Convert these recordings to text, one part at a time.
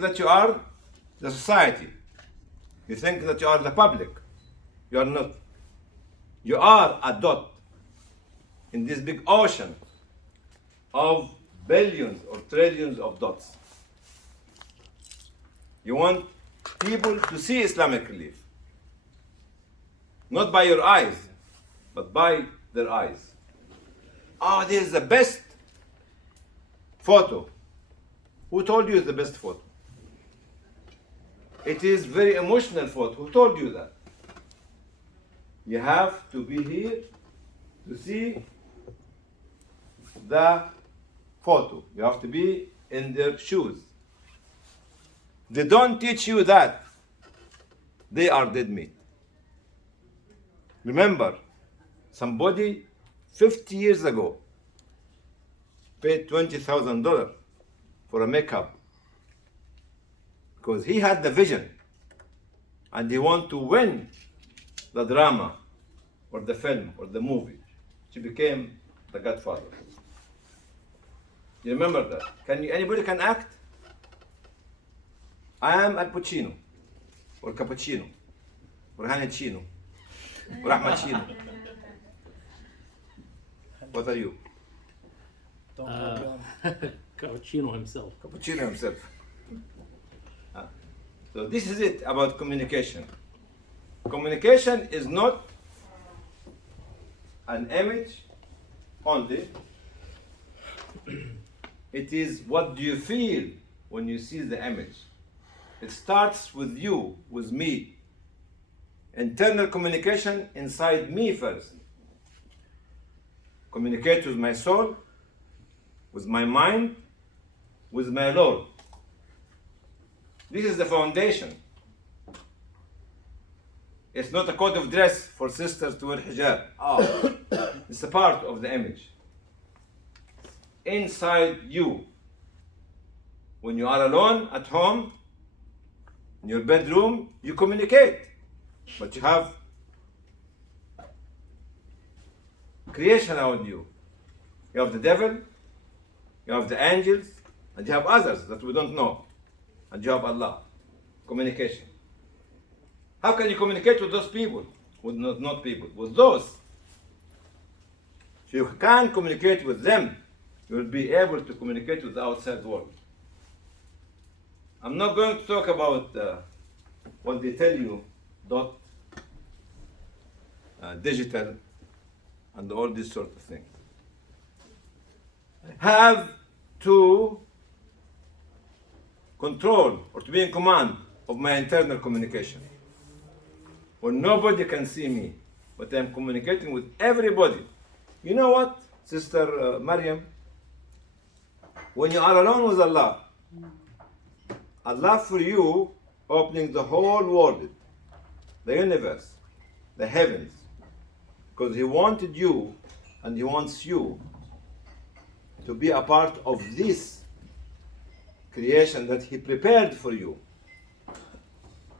that you are the society. You think that you are the public. You are not. You are a dot in this big ocean of billions or trillions of dots. You want people to see Islamic Relief. Not by your eyes, but by their eyes. Oh, this is the best photo. Who told you it's the best photo? It is very emotional photo. Who told you that? You have to be here to see the photo. You have to be in their shoes. They don't teach you that. They are dead meat. Remember, somebody 50 years ago paid $20,000 for a makeup because he had the vision and he wanted to win the drama or the film or the movie. She became the Godfather. You remember that? Anybody can act? I am Al Pacino or Cappuccino or Hanachino or Ahmad. What are you? Cappuccino himself. Cappuccino himself. So this is it about communication. Communication is not an image only. It is what do you feel when you see the image. It starts with you, with me. Internal communication inside me first. Communicate with my soul, with my mind, with my Lord. This is the foundation. It's not a code of dress for sisters to wear hijab. Oh, it's a part of the image. Inside you. When you are alone at home, in your bedroom, you communicate. But you have creation around you. You have the devil, you have the angels, and you have others that we don't know. And you have Allah. Communication. How can you communicate with those people? With not people, with those. If you can communicate with them, you will be able to communicate with the outside world. I'm not going to talk about what they tell you, digital, and all these sort of things. Have to control or to be in command of my internal communication. When nobody can see me, but I'm communicating with everybody. You know what, Sister Maryam? When you are alone with Allah, Allah for you opening the whole world, the universe, the heavens, because He wanted you and He wants you to be a part of this creation that He prepared for you.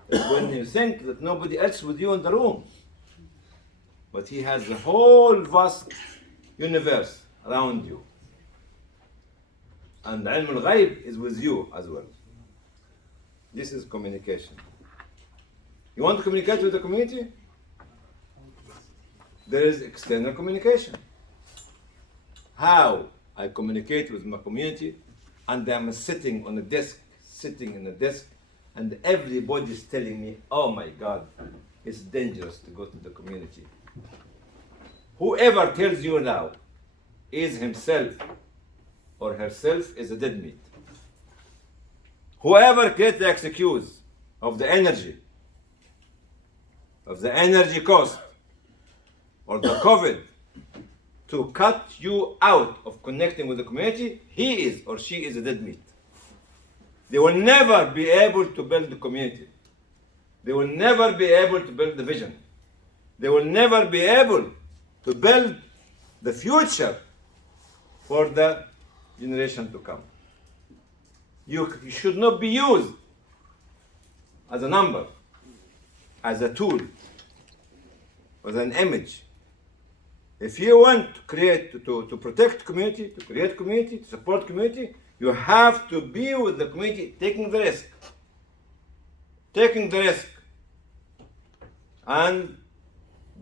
When you think that nobody else with you in the room, but He has the whole vast universe around you. And Ilm al-Ghaib is with you as well. This is communication. You want to communicate with the community? There is external communication. How I communicate with my community, and I'm sitting in a desk, and everybody is telling me, oh my God, it's dangerous to go to the community. Whoever tells you now is himself or herself is a dead meat. Whoever creates the excuse of the energy cost, or the COVID, to cut you out of connecting with the community, he is or she is a dead meat. They will never be able to build the community. They will never be able to build the vision. They will never be able to build the future for the generation to come. You should not be used as a number, as a tool, as an image. If you want to create, to protect community, to create community, to support community, You have to be with the community, taking the risk. Taking the risk. And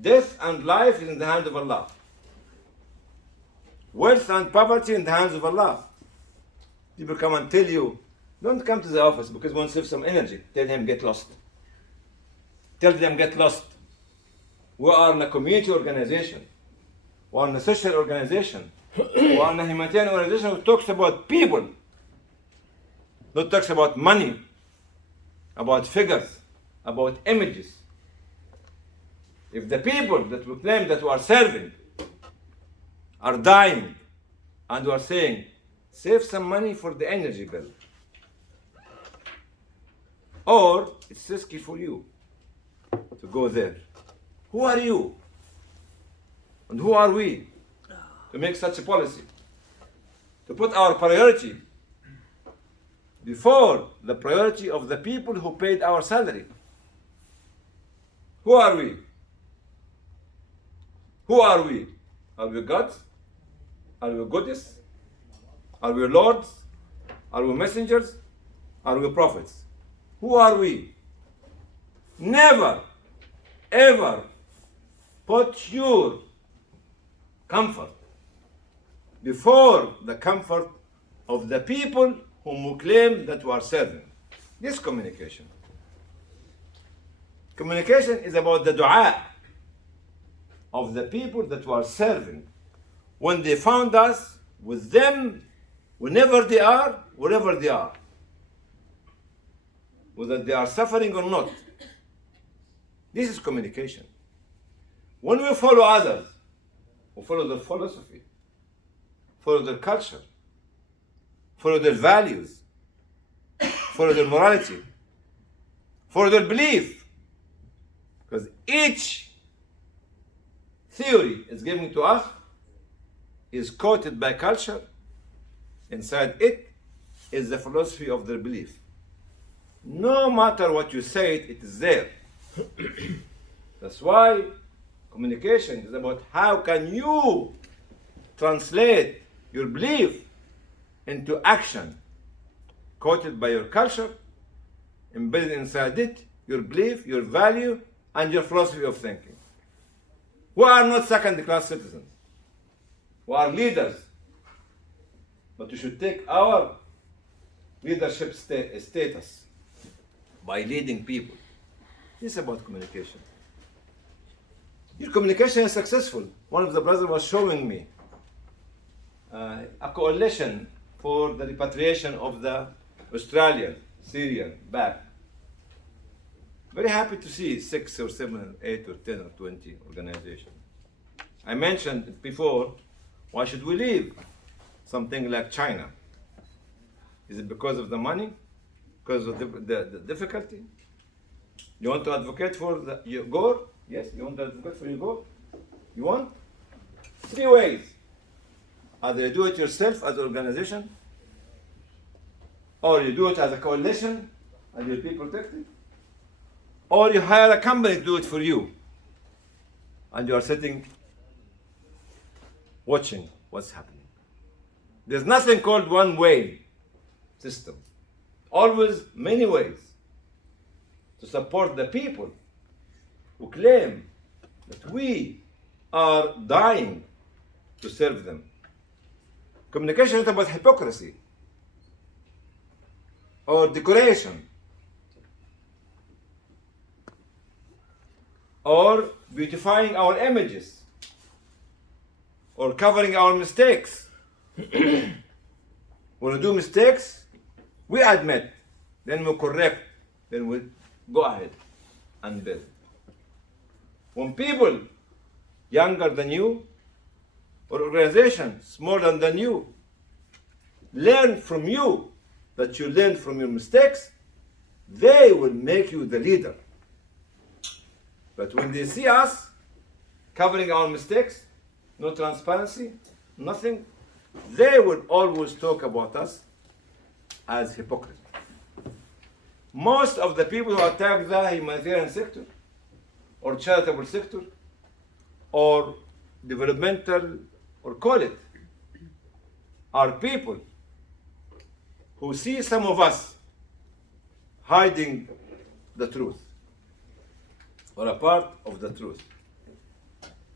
death and life is in the hands of Allah. Wealth and poverty in the hands of Allah. People come and tell you, don't come to the office because we want to save some energy. Tell him, get lost. Tell them, get lost. We are a community organization. We are a social organization. We are a humanitarian organization who talks about people. Not talks about money, about figures, about images. If the people that we claim that we are serving are dying and we are saying, save some money for the energy bill, or it's risky for you to go there. Who are you? And who are we to make such a policy? To put our priority before the priority of the people who paid our salary. Who are we? Who are we? Are we gods? Are we goddess? Are we lords? Are we messengers? Are we prophets? Who are we? Never, ever put your comfort before the comfort of the people whom we claim that we are serving. This communication. Communication is about the dua of the people that we are serving. When they found us, with them, whenever they are, wherever they are. Whether they are suffering or not. This is communication. When we follow others, we follow their philosophy, follow their culture, follow their values, follow their morality, follow their belief. Because each theory is given to us is coated by culture. Inside it is the philosophy of their belief. No matter what you say, it is there. That's why communication is about how can you translate your belief into action, coated by your culture, embedded inside it, your belief, your value, and your philosophy of thinking. We are not second-class citizens. We are leaders. But we should take our leadership status by leading people. This is about communication. Your communication is successful. One of the brothers was showing me a coalition for the repatriation of the Australian, Syrian back. Very happy to see 6 or 7 or 8 or 10 or 20 organizations. I mentioned before, why should we leave something like China? Is it because of the money? Because of the difficulty? You want to advocate for your goal? Yes, you want to advocate for your goal? You want? 3 ways. Either you do it yourself as an organization, or you do it as a coalition and you'll be protected, or you hire a company to do it for you and you are sitting watching what's happening. There's nothing called one-way system. Always many ways to support the people who claim that we are dying to serve them. Communication is not about hypocrisy or decoration or beautifying our images or covering our mistakes. When we do mistakes, we admit, then we correct, then we go ahead and build. When people younger than you or organizations smaller than you learn from you that you learn from your mistakes, they will make you the leader. But when they see us covering our mistakes, no transparency, nothing, they will always talk about us as hypocrites. Most of the people who attack the humanitarian sector or charitable sector or developmental, or call it, are people who see some of us hiding the truth or a part of the truth.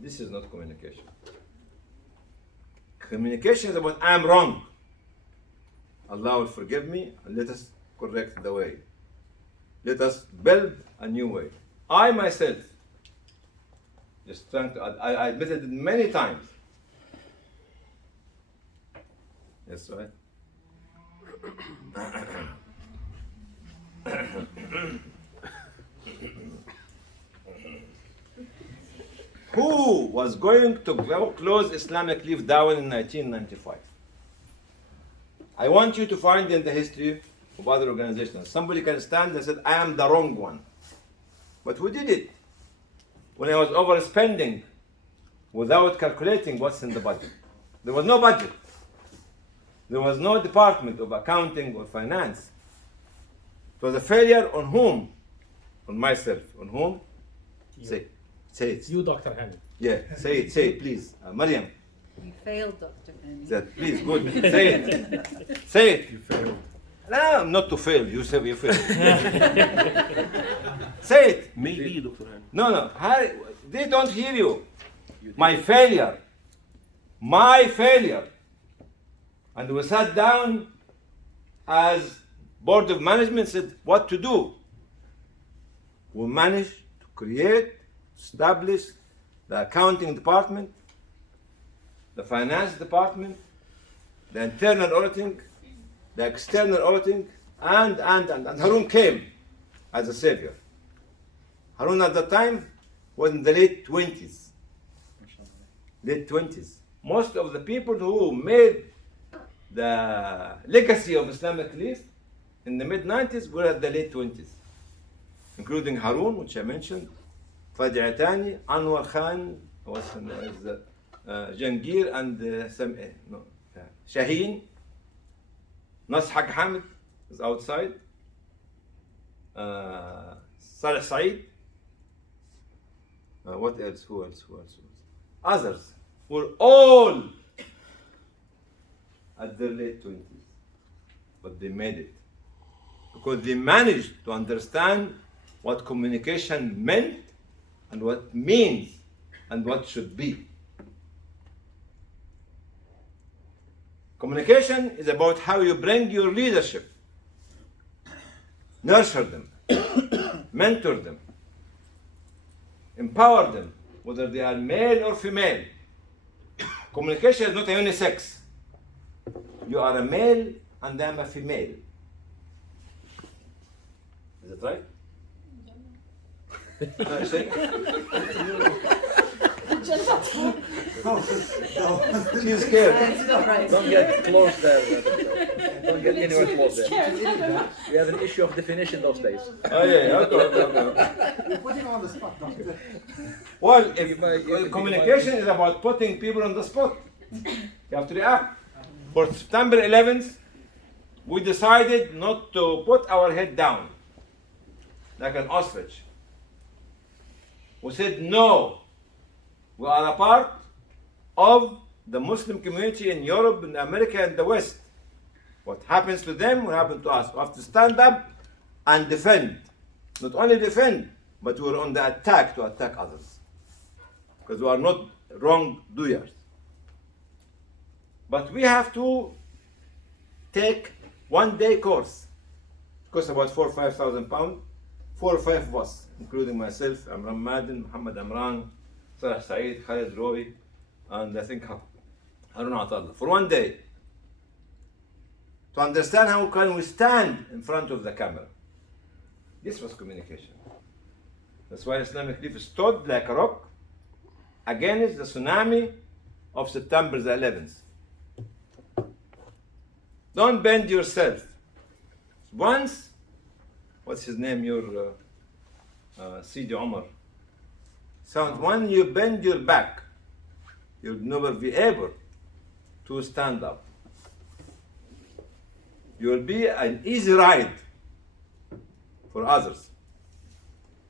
This is not communication. Communication is about I'm wrong. Allah will forgive me and let us correct the way. Let us build a new way. I myself, just trying to, I admitted it many times. Yes, right? Who was going to close Islamic Relief down in 1995? I want you to find in the history of other organizations. Somebody can stand and say, I am the wrong one. But who did it? When I was overspending without calculating what's in the budget. There was no budget. There was no department of accounting or finance. It was a failure on whom? On myself. On whom? You. Say it. You, Dr. Hani. Yeah, say it, please. Mariam. You failed, Dr. Hani. That, please, good. Say it. Say it. You failed. No, not to fail. You say you failed. Say it. Maybe, Dr. Hani. No. They don't hear you. My failure. My failure. And we sat down as board of management, said what to do. We managed to create, establish the accounting department, the finance department, the internal auditing, the external auditing, and Harun came as a savior. Harun at the time was in the late 20s. Late 20s. Most of the people who made the legacy of Islamic Relief in the mid-90s were at the late 20s, including Harun, which I mentioned, Fadi Atani, Anwar Khan, Jangir, and Shaheen. Nas Haq Hamid is outside. Saleh Saeed. What else? Who else? Others were all at their late 20s. But they made it. Because they managed to understand what communication meant and what means and what should be. Communication is about how you bring your leadership, nurture them, mentor them, empower them, whether they are male or female. Communication is not a unisex. You are a male and I am a female. Is it right? No, she's scared. It's not right. Don't get close there. Don't get anywhere close there. We have an issue of definition those days. Oh yeah, okay. You're putting him on the spot, doctor. Well, communication is about putting people on the spot. You have to react. For September 11th, we decided not to put our head down like an ostrich. We said no. We are a part of the Muslim community in Europe, in America, and the West. What happens to them will happen to us. We have to stand up and defend. Not only defend, but we're on the attack to attack others. Because we are not wrongdoers. But we have to take 1-day course. It costs about £4,000 or £5,000. 4 or 5 of us, including myself, Amran Madin, Muhammad Amran, Salah Saeed, Khalid Rowi, and I think Harun Atallah. For 1 day. To understand how can we stand in front of the camera. This was communication. That's why Islamic Relief stood like a rock against the tsunami of September the 11th. Don't bend yourself. Once, what's his name, your Sidi Omar, sound, when you bend your back, you'll never be able to stand up. You'll be an easy ride for others.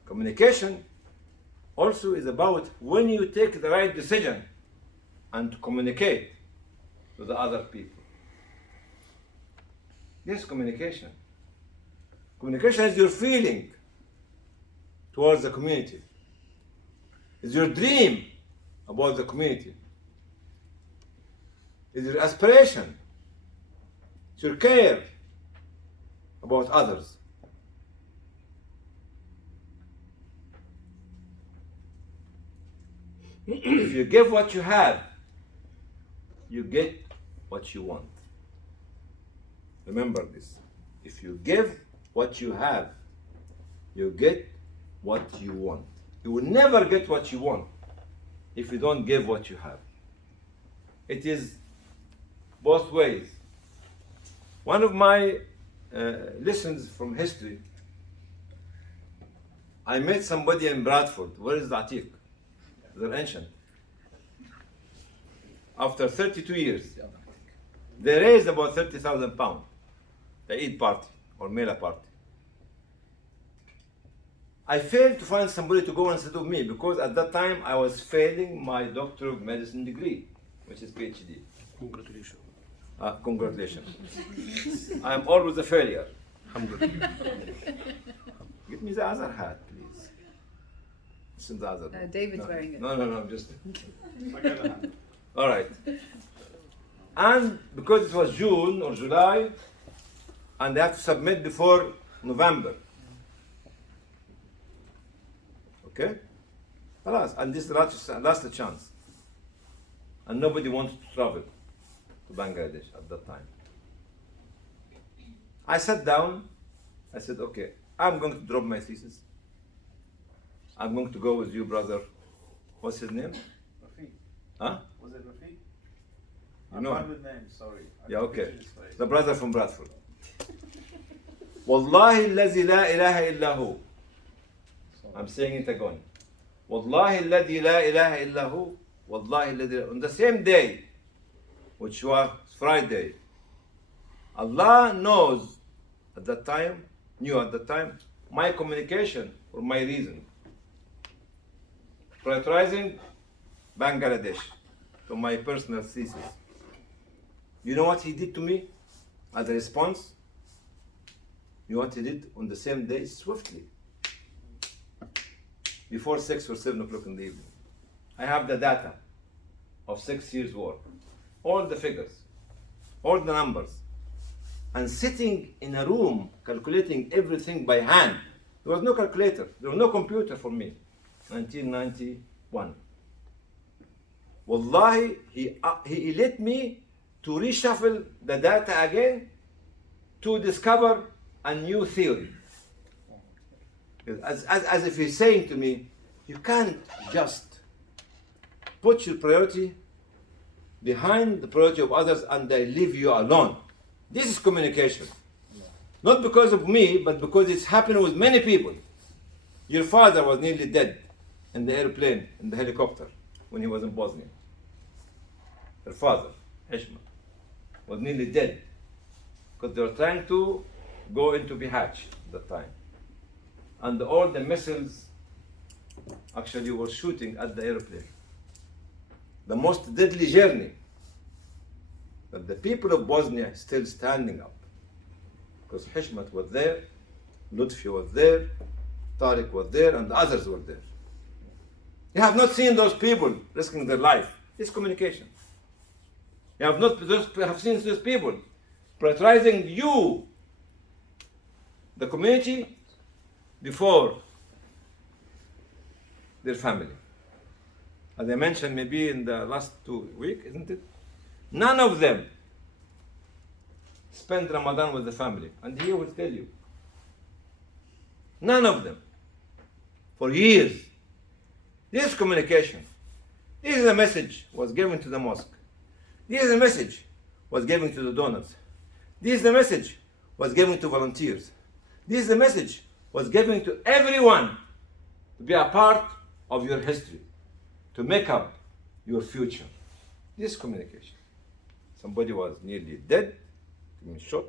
Communication also is about when you take the right decision and to communicate to the other people. Yes, communication. Communication is your feeling towards the community. It's your dream about the community. It's your aspiration. It's your care about others. If you give what you have, you get what you want. Remember this. If you give what you have, you get what you want. You will never get what you want if you don't give what you have. It is both ways. One of my lessons from history, I met somebody in Bradford. Where is the Atiq? They're ancient. After 32 years, they raised about 30,000 pounds. The Eid party or Mela party. I failed to find somebody to go instead of me because at that time I was failing my Doctor of Medicine degree, which is PhD. Congratulations. Congratulations. I am always a failure. Alhamdulillah. Get me the other hat, please. Listen, the other. David's wearing it. No, I'm just. All right. And because it was June or July, and they have to submit before November. Okay? Alas, and this is the last chance. And nobody wanted to travel to Bangladesh at that time. I sat down, I said, okay, I'm going to drop my thesis. I'm going to go with you, brother. What's his name? Rafiq. Huh? Was it Rafiq? You know I'm him? with name, sorry. I Yeah, can't okay. picture his face. The brother from Bradford. والله الذي لا إله إلا هو. I'm saying it again. والله الذي لا إله إلا هو. والله الذي. On the same day, which was Friday, Allah knows at that time, knew at that time, my communication for my reason. Prioritizing Bangladesh to my personal thesis. You know what he did to me as a response? You know what he did on the same day, swiftly, before 6 or 7 o'clock in the evening. I have the data of 6 years' work, all the figures, all the numbers, and sitting in a room calculating everything by hand. There was no calculator, there was no computer for me. 1991. Wallahi, he let me to reshuffle the data again to discover a new theory. As if he's saying to me, you can't just put your priority behind the priority of others and they leave you alone. This is communication. Not because of me, but because it's happening with many people. Your father was nearly dead in the airplane, in the helicopter, when he was in Bosnia. Her father, Hishma, was nearly dead because they were trying to go into Bihać at that time. And all the missiles actually were shooting at the airplane. The most deadly journey. But the people of Bosnia still standing up. Because Hishmat was there, Lutfi was there, Tariq was there, and the others were there. You have not seen those people risking their life. It's communication. You have not have seen those people prioritizing you, the community, before their family. As I mentioned maybe in the last 2 weeks, isn't it? None of them spent Ramadan with the family. And he will tell you. None of them. For years. This is communication. This is a message was given to the mosque. This is a message was given to the donors. This is the message was given to volunteers. This is the message was given to everyone to be a part of your history, to make up your future. This is communication. Somebody was nearly dead, shot.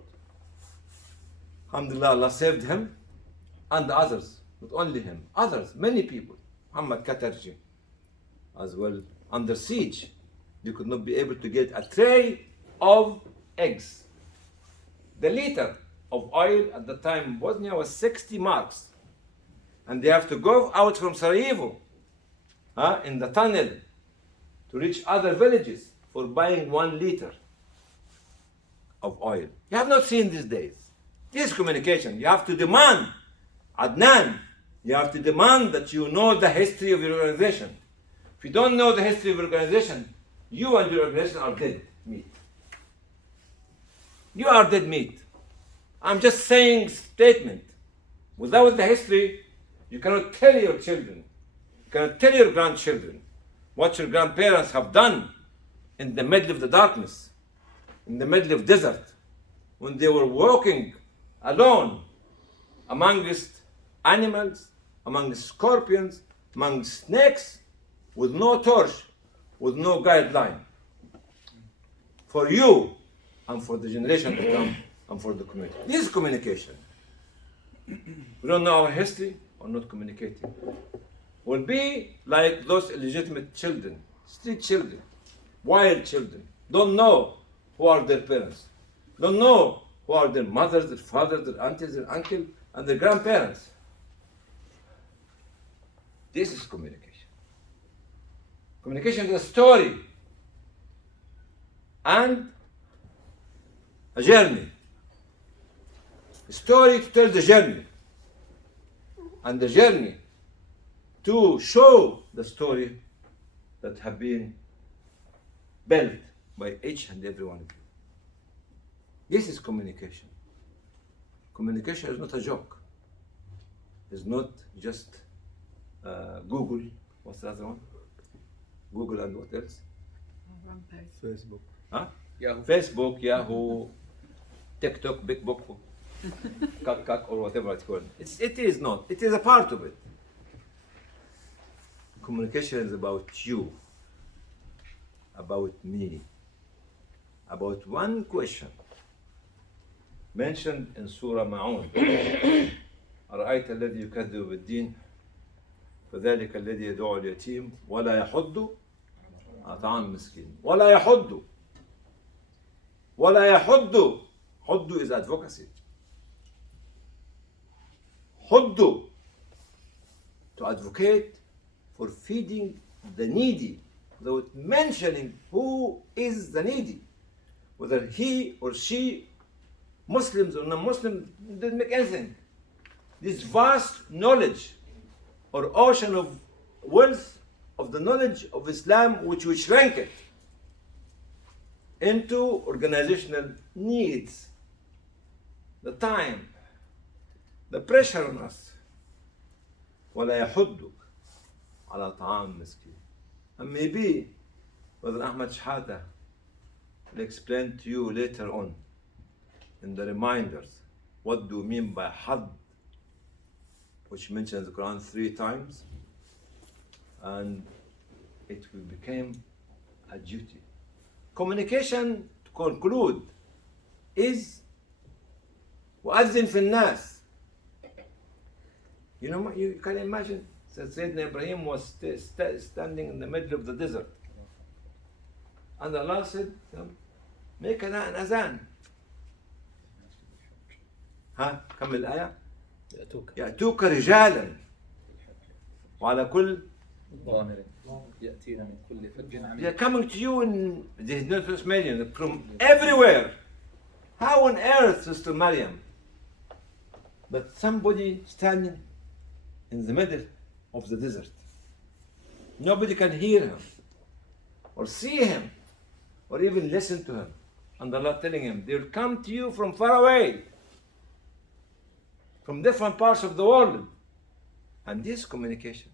Alhamdulillah, Allah saved him and the others. Not only him, others, many people. Muhammad Katarji as well, under siege. They could not be able to get a tray of eggs The liter of oil at the time in Bosnia was 60 marks. And they have to go out from Sarajevo in the tunnel to reach other villages for buying 1 liter of oil. You have not seen these days. This is communication. You have to demand, Adnan, you have to demand that you know the history of your organization. If you don't know the history of your organization, you and your organization are dead meat. You are dead meat. I'm just saying statement. Without the history, you cannot tell your children, you cannot tell your grandchildren what your grandparents have done in the middle of the darkness, in the middle of desert, when they were walking alone amongst animals, amongst scorpions, amongst snakes, with no torch, with no guideline. For you and for the generation to come and for the community. This is communication. We don't know our history, or not communicating. We'll be like those illegitimate children, street children, wild children, don't know who are their parents, don't know who are their mothers, their fathers, their aunties, their uncle, and their grandparents. This is communication. Communication is a story and a journey. A story to tell the journey, and the journey to show the story that have been built by each and every one of you. This is communication. Communication is not a joke. It's not just Google. What's the other one? Google and what else? Facebook. Huh? Yahoo. Facebook, Yahoo, TikTok, Big Book, Kak, or whatever it's called. It is not. It is a part of it. Communication is about you, about me, about one question mentioned in Surah Ma'un. أرأيت الذي يكذب بالدين فذلك الذي يدعو اليتيم ولا يحض على طعام المسكين ولا يحض حض is advocacy. حض to advocate for feeding the needy without mentioning who is the needy, whether he or she, Muslims or non-Muslims, doesn't make anything. This vast knowledge or ocean of wealth of the knowledge of Islam, which we shrank it into organizational needs, the time, the pressure on us. ولا يحض على طعام مسكين. And maybe Brother Ahmad Shahada will explain to you later on in the reminders what do you mean by hadd, which mentions the Quran 3 times, and it will become a duty. Communication, to conclude, is وأذن في الناس. You know, you can imagine that Sayyidina Ibrahim was standing in the middle of the desert. And Allah said, make an azan. ها كمل الآية. يأتوك رجالا وعلى كل ضامر يأتينا من كل فج عميق. They are coming to you in the Northwest Median from everywhere. How on earth, Sister Maryam? But somebody standing in the middle of the desert. Nobody can hear him or see him or even listen to him. And Allah telling him, they will come to you from far away, from different parts of the world. And this communication.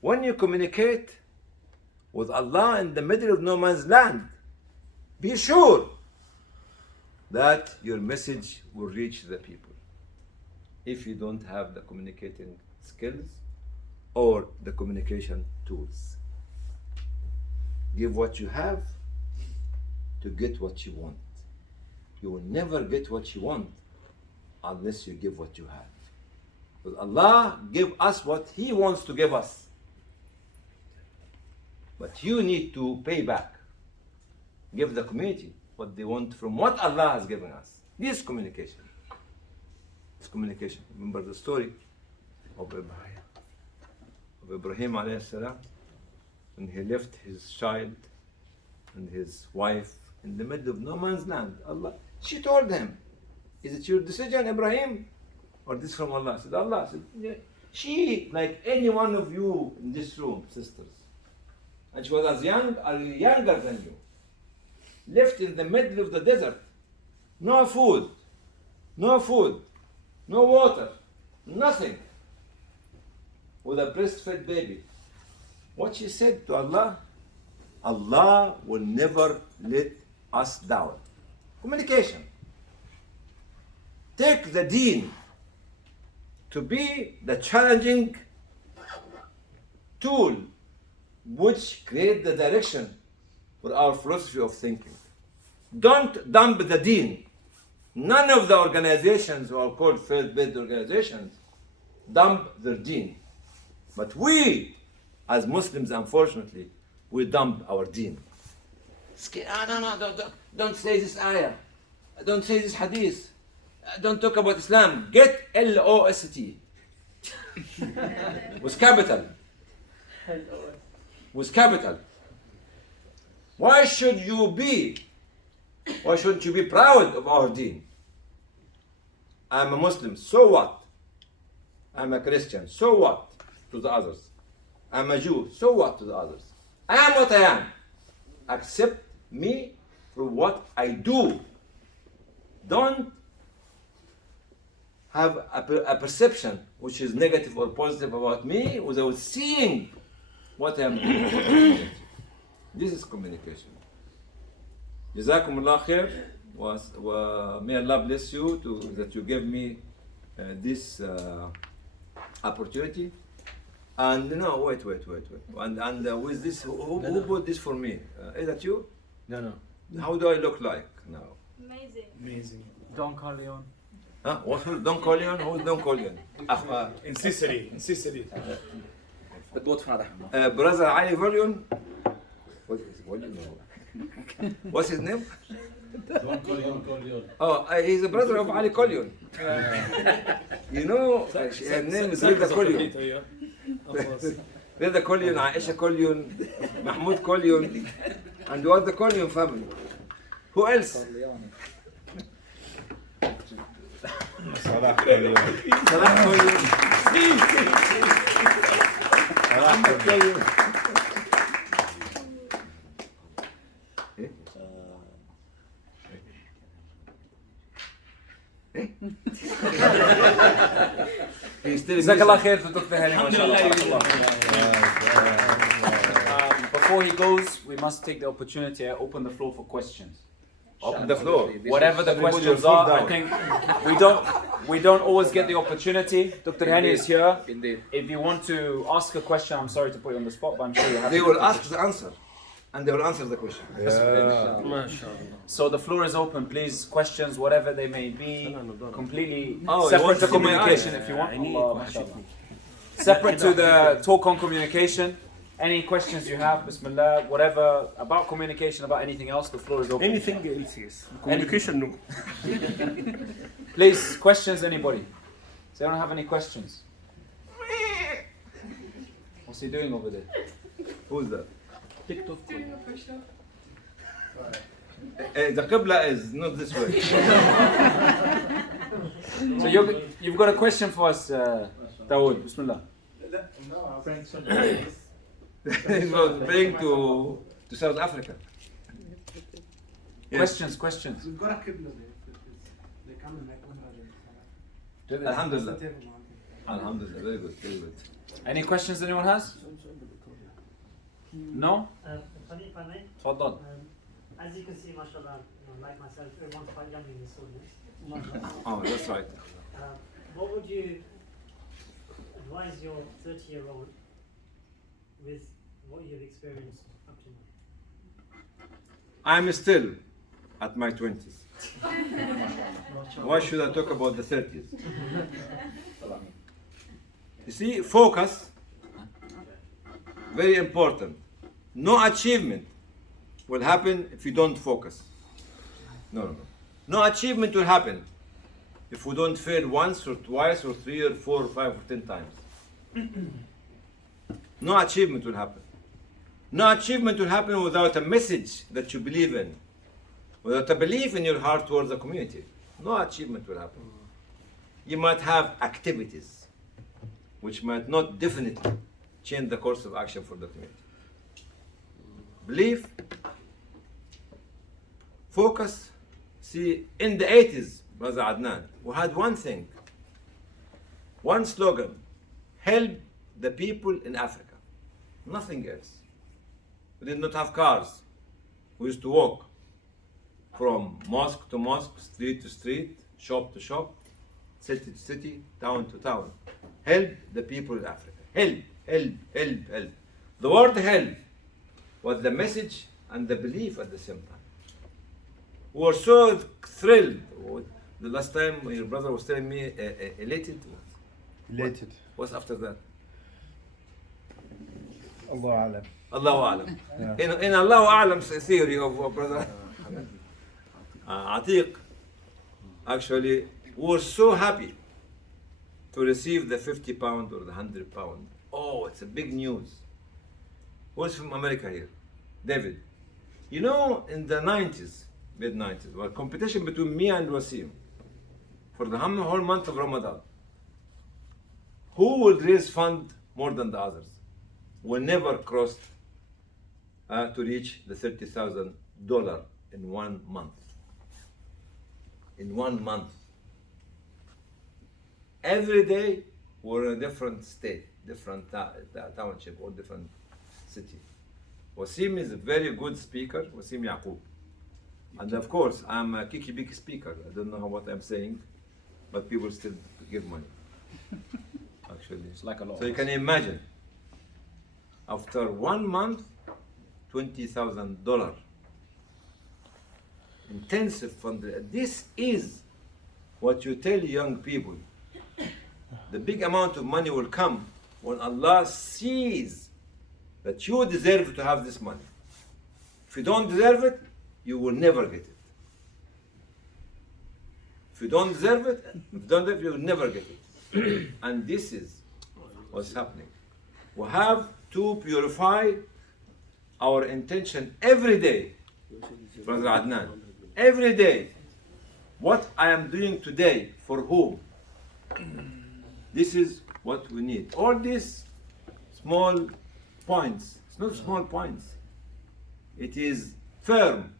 When you communicate with Allah in the middle of no man's land, be sure that your message will reach the people. If you don't have the communicating skills or the communication tools, give what you have to get what you want. You will never get what you want unless you give what you have. But Allah give us what He wants to give us. But you need to pay back. Give the community what they want from what Allah has given us. This is communication. It's communication. Remember the story of Ibrahim alayhi salam, when he left his child and his wife in the middle of no man's land. Allah, she told him, "Is it your decision, Ibrahim, or this from Allah?" Said Allah. Said, "Yeah." She, like any one of you in this room, sisters, and she was as young or younger than you, left in the middle of the desert, no food, no water, nothing, with a breastfed baby. What she said to Allah, Allah will never let us down. Communication. Take the deen to be the challenging tool which create the direction for our philosophy of thinking. Don't dump the deen. None of the organizations who are called faith-based organizations dump their deen. But we, as Muslims, unfortunately, we dump our deen. Don't say this ayah. Don't say this hadith. Don't talk about Islam. Get L-O-S-T. With capital. With capital. Why shouldn't you be proud of our deen? I'm a Muslim, so what? I'm a Christian, so what to the others? I'm a Jew, so what to the others? I am what I am. Accept me for what I do. Don't have a perception which is negative or positive about me without seeing what I am doing. This is communication. Jazakum Allah khair. May Allah bless you that you gave me this opportunity. And no, wait. And with this, who bought this for me? Is that you? No. How do I look like now? Amazing. Don Corleone. Huh? What? Don Corleone? Who's Don Corleone? In Sicily. The Godfather. Brother Ali Corleone. What's his name? Don Corleone. Oh, he's a brother of Ali Corleone. You know, her name is Rida Corleone. Rida Corleone, Aisha Corleone, Mahmoud Corleone, and you are the Corleone family. Who else? Salah Corleone. Salah Corleone. He's still in جزاك الله Israel. خير to Dr. Hani, mashallah. Before he goes, we must take the opportunity to open the floor for questions. Open the floor. Whatever the Everybody questions fall are, I down. think we don't always get the opportunity. Dr. Hani is here. Indeed. If you want to ask a question, I'm sorry to put you on the spot, but I'm sure you have. They will ask the answer, and they will answer the question. So the floor is open, please. Questions, whatever they may be, completely Oh, you separate want to to see my communication eyes? if you want. Allah, mashallah. Separate to the talk on communication. Any questions you have, Bismillah, whatever about communication, about anything else, the floor is open. Anything else, yes. Communication, no. Please, questions, anybody? Does anyone have any questions? What's he doing over there? Who's that? TikTok. The Qibla is not this way. So you've got a question for us, Dawood. Bismillah. He was praying to South Africa. Yes. Questions. We've got a Qibla there. They come and make Umrah. Alhamdulillah. Alhamdulillah. Very good. Any questions anyone has? No? Funny if I may. Tfaddal. As you can see, mashallah, like myself, everyone's quite young in this audience. Oh, that's right. What would you advise your 30-year-old with what you've experienced up to now? I'm still at my 20s. Why should I talk about the 30s? You see, focus, very important. No achievement will happen if you don't focus. No. No achievement will happen if we don't fail once or twice or 3 or 4 or 5 or 10 times. No achievement will happen. No achievement will happen without a message that you believe in, without a belief in your heart towards the community. No achievement will happen. You might have activities which might not definitely change the course of action for the community. Belief, focus. See, in the 80s, Brother Adnan, we had one thing, one slogan: help the people in Africa. Nothing else. We did not have cars. We used to walk from mosque to mosque, street to street, shop to shop, city to city, town to town. Help the people in Africa. Help, help, help, help. The word help was the message and the belief at the same time. We were so thrilled. The last time your brother was telling me elated. Related. What's after that? Allah alam. Allahu A'lam. Yeah. In Allahu A'lam's theory of brother Atiq, actually, we were so happy to receive the 50 pound or the 100 pound. Oh, it's a big news. Who's from America here? David. You know, in the 90s, mid 90s, was competition between me and Wasim for the whole month of Ramadan. Who would raise fund more than the others? We never crossed to reach the $30,000 in 1 month. In 1 month. Every day we're in a different state, different township or different city. Wasim is a very good speaker, Wasim Yaqub. And of course, I'm a kiki biki speaker. I don't know what I'm saying, but people still give money. Actually, It's like a lot. so you can imagine, after 1 month, $20,000. Intensive fundraising. This is what you tell young people. The big amount of money will come when Allah sees that you deserve to have this money. If you don't deserve it, you will never get it. If you don't deserve it, you will never get it. And this is what's happening. We have to purify our intention every day, Brother Adnan. Every day. What I am doing today, for whom? This is what we need. All these small points, it's not small points. It is firm,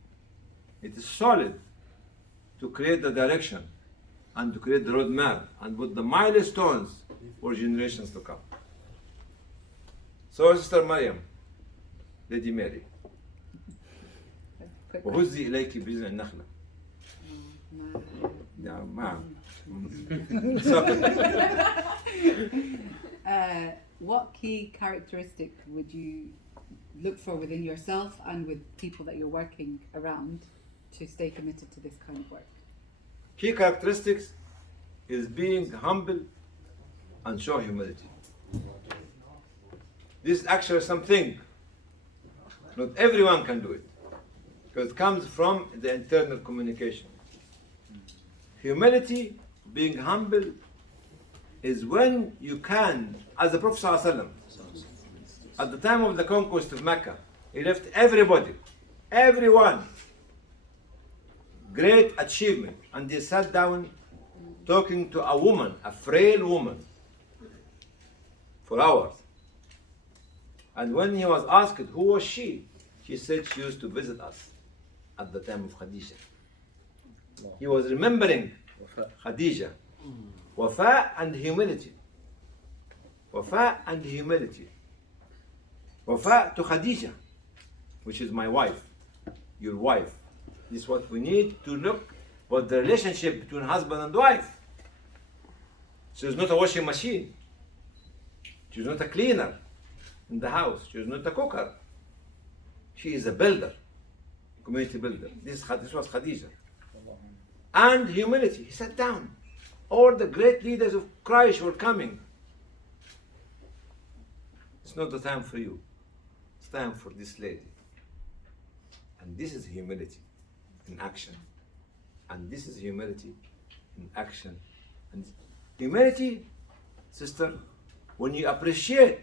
it is solid to create the direction and to create the roadmap and put the milestones for generations to come. So, Sister Maryam, Lady Mary, Quick وهزي إليك بجذع النخلة. question. Yeah, ma'am. What key characteristic would you look for within yourself and with people that you're working around to stay committed to this kind of work? Key characteristics is being humble and show humility. This is actually something not everyone can do it, because it comes from the internal communication. Humility, being humble, is when you can, as the Prophet ﷺ, at the time of the conquest of Mecca, he left everybody, everyone, great achievement, and he sat down talking to a woman, a frail woman, for hours. And when he was asked who was she said she used to visit us at the time of Khadija. He was remembering Khadija. Wafa and humility. Wafa and humility. Wafa to Khadija, which is my wife, your wife. This is what we need to look for, the relationship between husband and wife. She is not a washing machine. She is not a cleaner in the house. She is not a cooker. She is a builder, community builder. This was Khadija. And humility. He sat down. All the great leaders of Christ were coming. It's not the time for you. It's time for this lady. And this is humility in action. And this is humility in action. And humility, sister, when you appreciate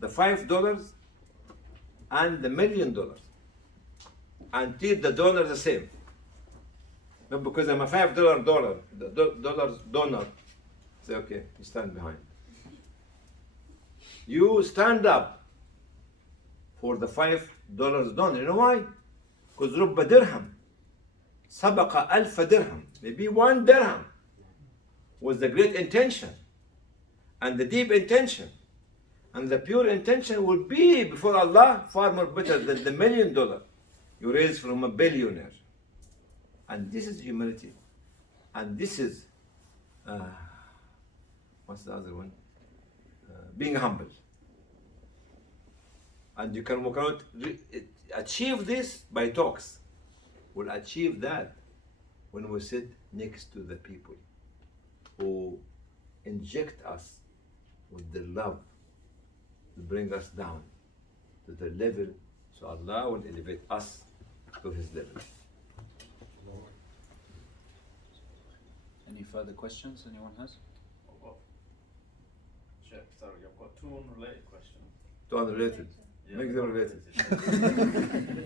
the $5 and the $1 million and treat the donor the same. Not because I'm a $5 donor. Say, okay, you stand behind. You stand up for the $5 donor. You know why? Because رب درهم سبق ألف درهم. Maybe 1 dirham was the great intention and the deep intention. And the pure intention will be before Allah far more better than the $1 million you raise from a billionaire. And this is humility. And this is, what's the other one? Being humble. And you cannot achieve this by talks. We'll achieve that when we sit next to the people who inject us with their love to bring us down to the level, so Allah will elevate us to His level. Any further questions anyone has? Check, sorry, I've got 2 unrelated questions. To unrelated. Yeah, Make them related.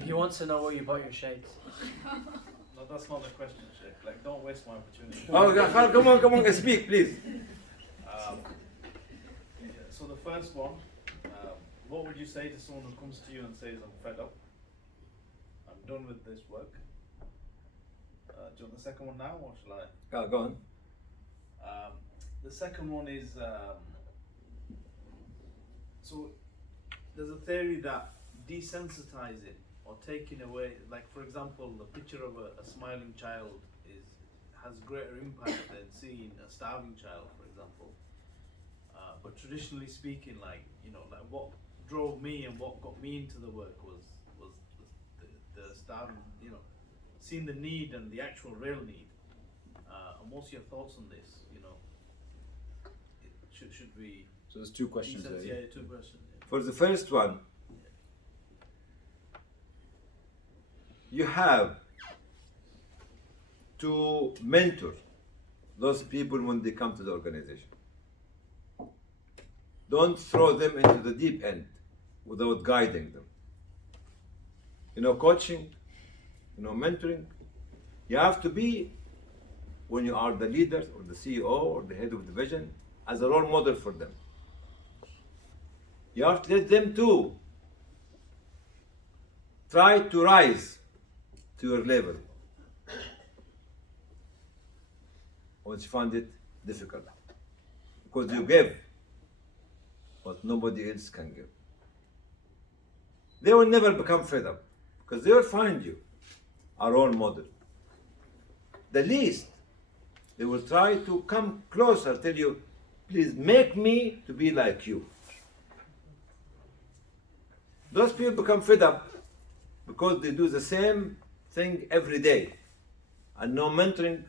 He wants to know where you bought your shades. No, that's not the question, Sheikh. Like, don't waste my opportunity. Oh, come on, speak, please. So the first one, what would you say to someone who comes to you and says, I'm fed up, I'm done with this work? Do you want the second one now, or shall I? Go on. The second one is, so there's a theory that desensitizing or taking away, like for example, the picture of a smiling child has greater impact than seeing a starving child, for example. But traditionally speaking, like what drove me and what got me into the work was the starving, seeing the need and the actual real need. And what's your thoughts on this? Should we? So there's 2 questions there. Yeah, 2 questions. Yeah. For the first one, you have to mentor those people when they come to the organization. Don't throw them into the deep end without guiding them. Coaching, mentoring, you have to be, when you are the leader or the CEO or the head of division, as a role model for them. You have to let them too try to rise to your level, which you find it difficult because you give what nobody else can give. They will never become fed up because they will find you a role model. The least, they will try to come closer, tell you, please make me to be like you. Those people become fed up because they do the same thing every day. And no mentoring,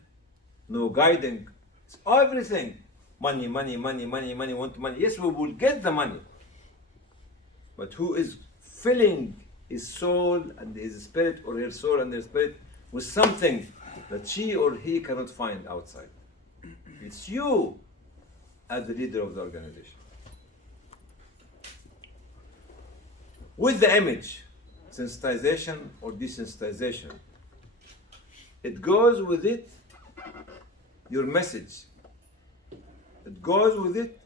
no guiding, it's everything. Money, money, money, money, money, want money. Yes, we will get the money. But who is filling his soul and his spirit, or her soul and her spirit, with something that she or he cannot find outside? It's you as the leader of the organization. With the image, sensitization or desensitization, it goes with it your message. It goes with it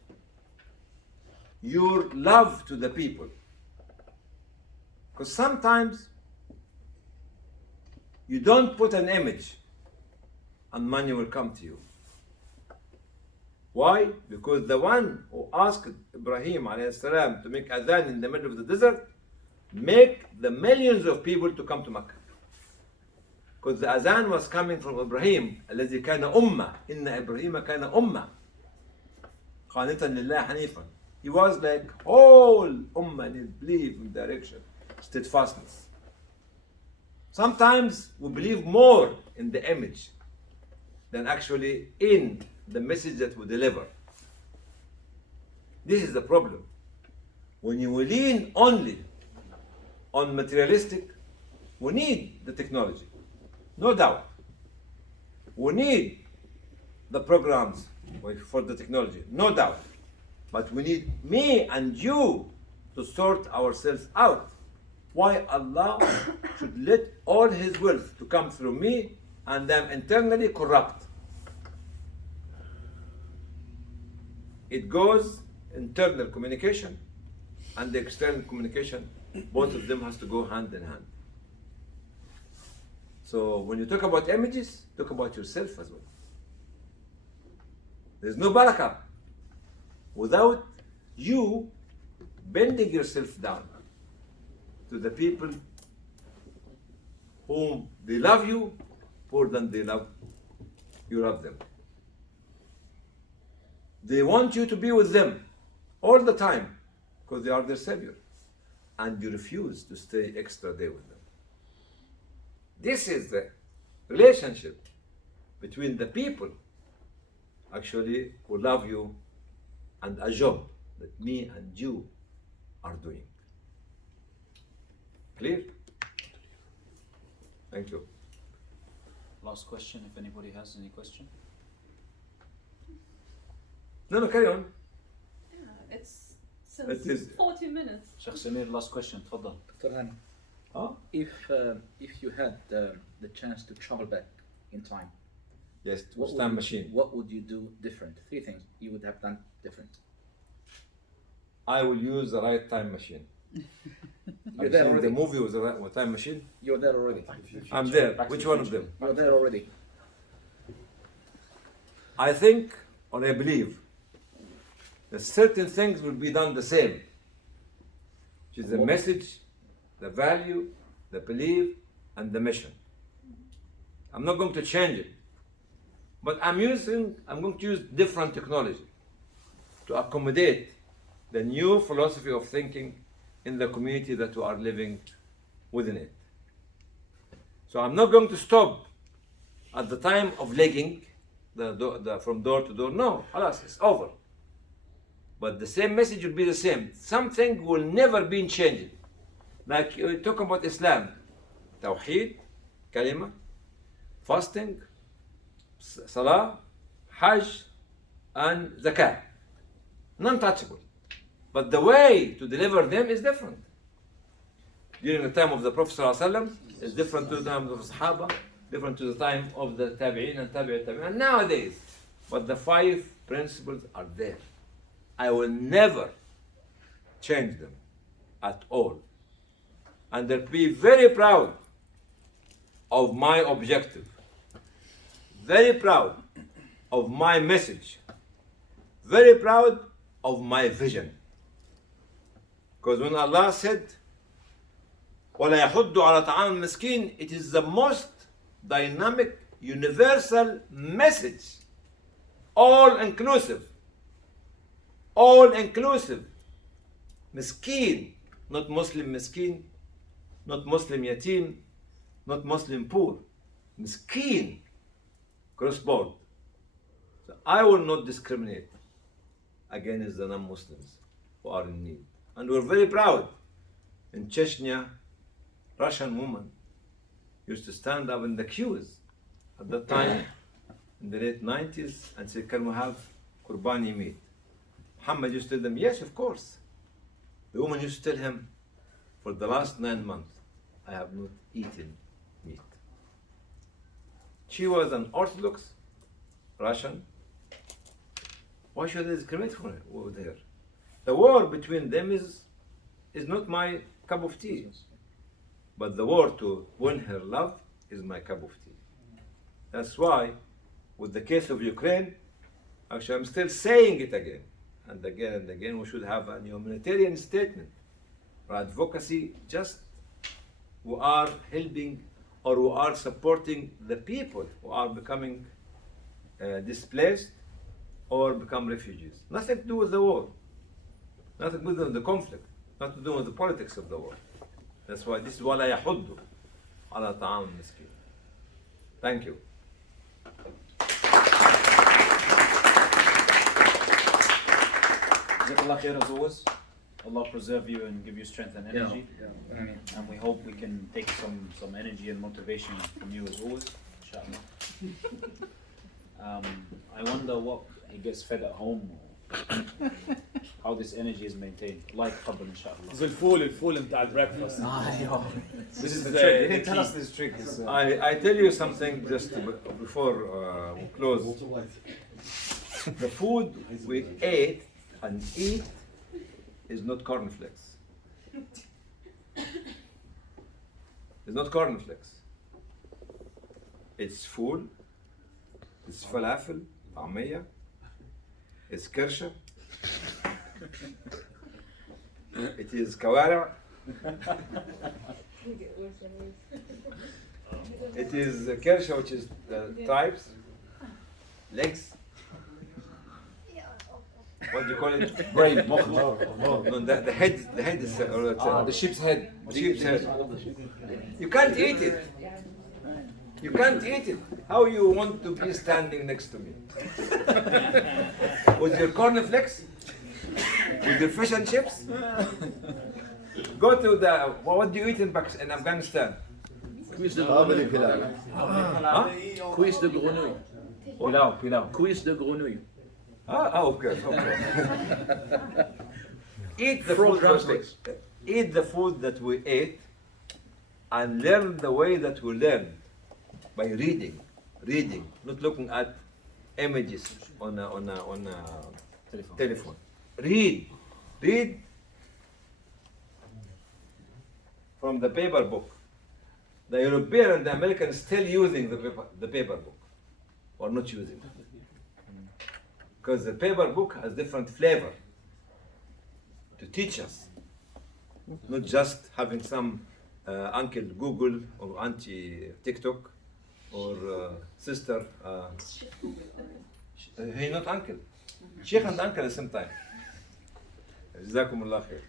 your love to the people. Because sometimes you don't put an image and money will come to you. Why? Because the one who asked Ibrahim alayhi salam to make adhan in the middle of the desert make the millions of people to come to Mecca. Because the adhan was coming from Ibrahim, الذي كان أمة إن إبراهيم كان أمة قانتا لله حنيفا. He was like whole ummah in his belief in direction, steadfastness. Sometimes we believe more in the image than actually in the message that we deliver. This is the problem. When you lean only on materialistic, we need the technology, no doubt. We need the programs for the technology, no doubt. But we need me and you to sort ourselves out. Why Allah should let all His wealth to come through me and I'm internally corrupt? It goes internal communication and the external communication, both of them has to go hand in hand. So when you talk about images, talk about yourself as well. There's no barakah without you bending yourself down to the people whom they love you more than you love them. They want you to be with them all the time because they are their savior, and you refuse to stay extra day with them. This is the relationship between the people actually who love you and a job that me and you are doing. Clear? Thank you. Last question, if anybody has any question. No, carry on. Yeah, it's It since is- 40 minutes. Sheikh Samir, last question, تفضل. Dr. Hani, Huh? if you had the chance to travel back in time, Yes, it was what time would- machine. What would you do different? 3 things you would have done different. I will use the right time machine. You're Have there you seen the already. movie with the right time machine? You're there already. I'm there. Back to Which the one of future. them? You're there already. I think or I believe that certain things will be done the same, which is the message, the value, the belief, and the mission. I'm not going to change it, but I'm going to use different technology to accommodate the new philosophy of thinking in the community that we are living within it. So I'm not going to stop at the time of legging from door to door. No, halas, it's over. But the same message will be the same. Something will never be changed. Like you talk about Islam, Tawheed, Kalima, fasting, Salah, Hajj, and Zakah. Non-touchable. But the way to deliver them is different. During the time of the Prophet ﷺ, it's different to the time of the Sahaba, different to the time of the Tabi'in and Tabi'in, and nowadays. But the 5 principles are there. I will never change them at all. And I'll be very proud of my objective, very proud of my message, very proud of my vision. Because when Allah said, وَلَا يَحُدُّ عَلَى طَعَامِ الْمِسْكِينِ, it is the most dynamic, universal message, all-inclusive. All-inclusive. Miskeen, not Muslim miskeen, not Muslim yatim, not Muslim poor. Miskeen, cross-board. So I will not discriminate against the non-Muslims who are in need. And we're very proud. In Chechnya, Russian women used to stand up in the queues at that time, in the late 90s, and say, can we have Qurbani meat? Muhammad used to tell them, yes, of course. The woman used to tell him, for the last 9 months, I have not eaten meat. She was an Orthodox Russian. Why should I discriminate with her? The war between them is not my cup of tea. But the war to win her love is my cup of tea. That's why, with the case of Ukraine, actually I'm still saying it again and again and again, we should have a humanitarian statement or advocacy, just who are helping or who are supporting the people who are becoming displaced or become refugees. Nothing to do with the war, nothing to do with the conflict, nothing to do with the politics of the war. That's why this is وَلَا يَحُدُّ عَلَى طَعَامِ الْمِسْكِينِ. Thank you. Jazakallah khair as always. Allah preserve you and give you strength and energy. Yeah. And we hope we can take some energy and motivation from you as always. Inshallah. I wonder what he gets fed at home, or how this energy is maintained. Like قبل إن شاء الله. الفول نتاع breakfast. This is the the trick. Tell us this trick. Is, I tell you something just before we close. The food we ate and eat is not cornflakes. It's not cornflakes. It's food. It's falafel, طعمية. It's kirsha. It is كوارع. It is kirsha, which is tribes, legs. What do you call it? brain. No, the head is The sheep's head. sheep's head. You can't eat it. You can't eat it. How you want to be standing next to me? With your cornflakes? With your fish and chips? Go to the, what do you eat in Afghanistan? Cuisse de قابل grenouille. الكلام. Cuisse de grenouille. Pilau. Cuisse de grenouille. Okay. Eat the Frog food drumsticks. eat the food that we ate and learn the way that we learn by reading, not looking at images on a telephone. Read from the paper book. The European and the Americans still using the paper book, or not using it. Because the paper book has different flavor to teach us, not just having some uncle Google or auntie TikTok or sister. He's not uncle. Sheikh and uncle at the same time. جزاكم الله خير.